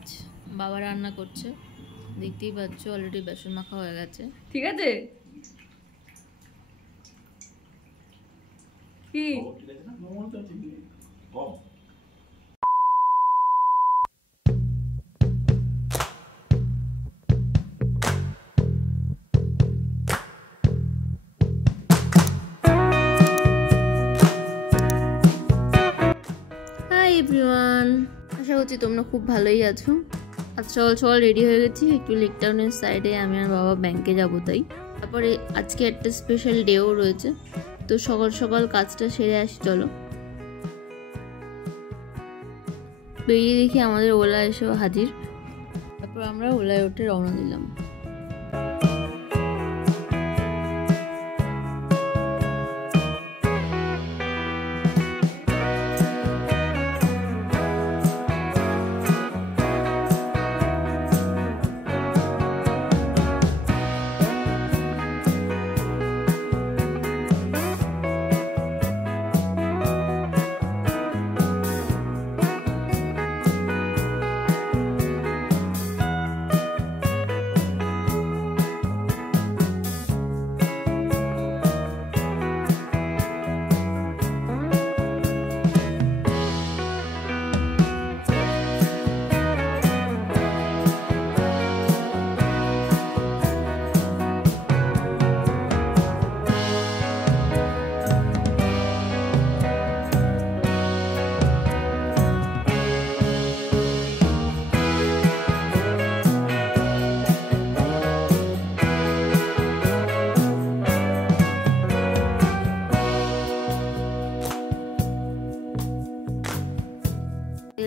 কাজ বাবা রান্না করছে, দেখতেই পাচ্ছ অলরেডি বেসন মাখা হয়ে গেছে। ঠিক আছে কি হাই এভরিওয়ান, আশা করছি তোমরা খুব ভালোই আছো। আজ সকাল সকাল রেডি হয়ে গেছি, একটু লেক টাউনের সাইডে আমি আর বাবা ব্যাংকে যাবো, তাই তারপরে আজকে একটা স্পেশাল ডেও রয়েছে, তো সকাল সকাল কাজটা সেরে আসি। চলো বেরিয়ে দেখি আমাদের ওলা এসেও হাজির। তারপর আমরা ওলায় উঠে রওনা দিলাম।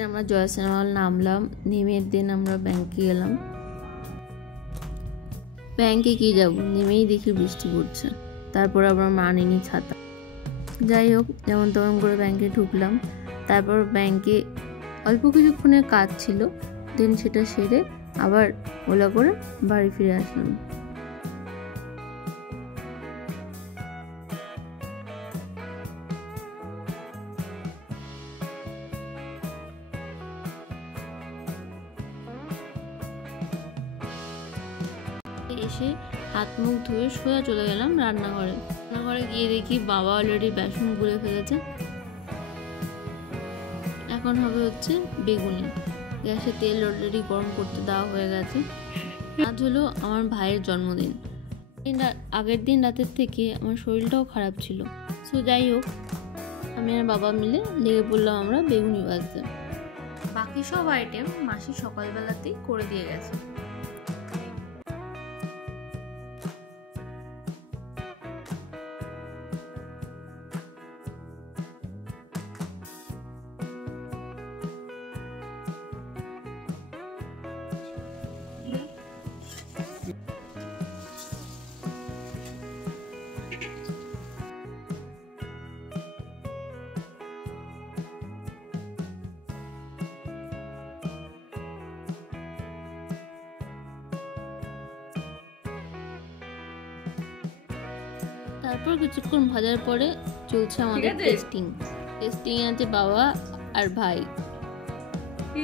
আমরা জয় সিনেমা হল নামলাম, নেমে দিন আমরা ব্যাংকে গেলাম। ব্যাংকে কি যাব, নেমেই দেখি বৃষ্টি পড়ছে, তারপর আবার মা আনিনি ছাতা। যাই হোক, যেমন তেমন করে ব্যাংকে ঢুকলাম। তারপর ব্যাংকে অল্প কিছুক্ষণের কাজ ছিল, দেন সেটা সেরে আবার ওলা করে বাড়ি ফিরে আসলাম। এসে হাত মুখ ধুয়ে সোজা চলে গেলাম রান্নাঘরে। রান্নাঘরে গিয়ে দেখি বাবা অলরেডি বেসন গুলে ফেলেছে। এখন হবে হচ্ছে বেগুনি। গ্যাসে তেল অলরেডি গরম করতে দেওয়া হয়ে গেছে। আজ হলো আমার ভাইয়ের জন্মদিন। আগের দিন রাতের থেকে আমার শরীরটাও খারাপ ছিল, সো যাই হোক আমি আর বাবা মিলে লেগে পড়লাম আমরা বেগুনি ভাজতে। বাকি সব আইটেম মাসি সকালবেলাতেই করে দিয়ে গেছে। তারপর কিছুক্ষণ ভাজার পরে চলছে আমাদের টেস্টিং। টেস্টিং আছে বাবা আর ভাই।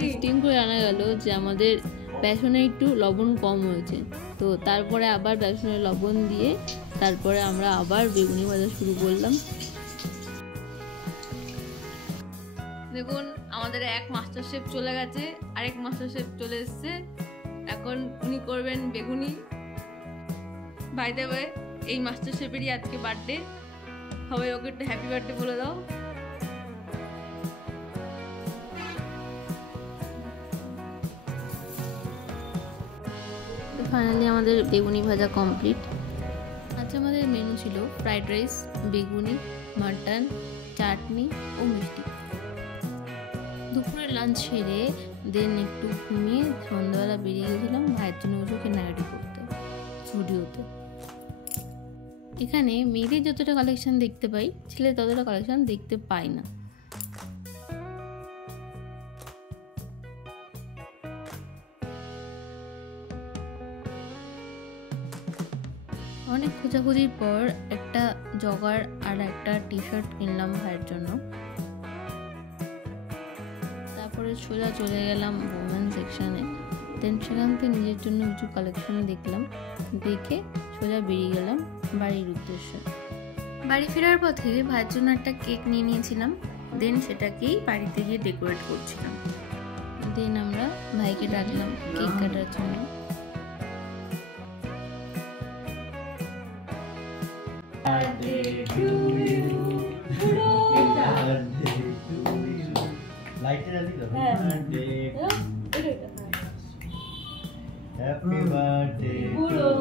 টেস্টিং করে জানা গেল যে আমাদের বেসনে একটু লবণ কম হয়েছে, তো তারপরে আবার বেসনে লবণ দিয়ে তারপরে আমরা আবার বেগুনি ভাজা শুরু করলাম। দেখুন আমাদের এক মাস্টার শেফ চলে গেছে, আরেক মাস্টার শেফ চলে এসছে। এখন উনি করবেন বেগুনি। বাই দ্য ওয়ে, এই মাস্টার শেফেরই আজকে বার্থডে, সবাই ওকে একটু হ্যাপি বার্থডে বলে দাও। ফাইনালি আমাদের বেগুনি ভাজা কমপ্লিট। আচ্ছা, আমাদের মেনু ছিল ফ্রাইড রাইস, বেগুনি, মাটন, চাটনি ও মিষ্টি। দুপুরে লাঞ্চ সেরে দেন একটু ঘুমিয়ে সন্ধ্যাবেলা বেরিয়ে গেছিলাম ভাইয়ের জন্য কিছু কেনাকাটি করতে স্টুডিওতে। এখানে মেয়েদের যতটা কালেকশন দেখতে পাই, ছেলেদের ততটা কালেকশন দেখতে পাই না। অনেক খোঁজাখুঁজির পর একটা জগার আর একটা টি শার্ট কিনলাম ভাইয়ের জন্য। তারপরে সোজা চলে গেলাম ওমেন সেকশানে। দেন সেখান থেকে নিজের জন্য কিছু কালেকশন দেখলাম, দেখে সোজা বেরিয়ে গেলাম বাড়ির উদ্দেশ্যে। বাড়ি ফেরার পথে ভাইয়ের জন্য একটা কেক নিয়ে নিয়েছিলাম, দেন সেটাকেই বাড়িতে গিয়ে ডেকোরেট করছিলাম। দেন আমরা ভাইকে ডাকলাম কেক কাটার জন্য। Happy birthday to you.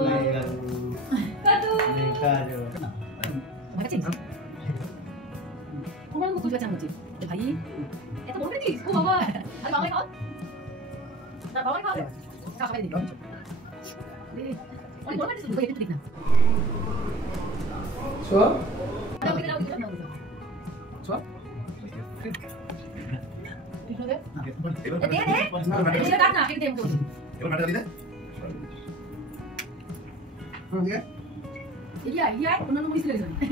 ভাই এত বড় পেয়েছিস? ও বাবা, আরে বাবাই খাও না, বাবাই খাও সবাই দিই অনেক বড় পেয়েছিস, একটু দিক না So? So?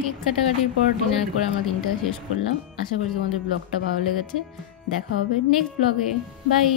কেক কাটাকাটির পর ডিনার করে আমরা দিনটা শেষ করলাম। আশা করি তোমাদের ব্লগটা ভালো লেগেছে। দেখা হবে নেক্সট ব্লগে। বাই।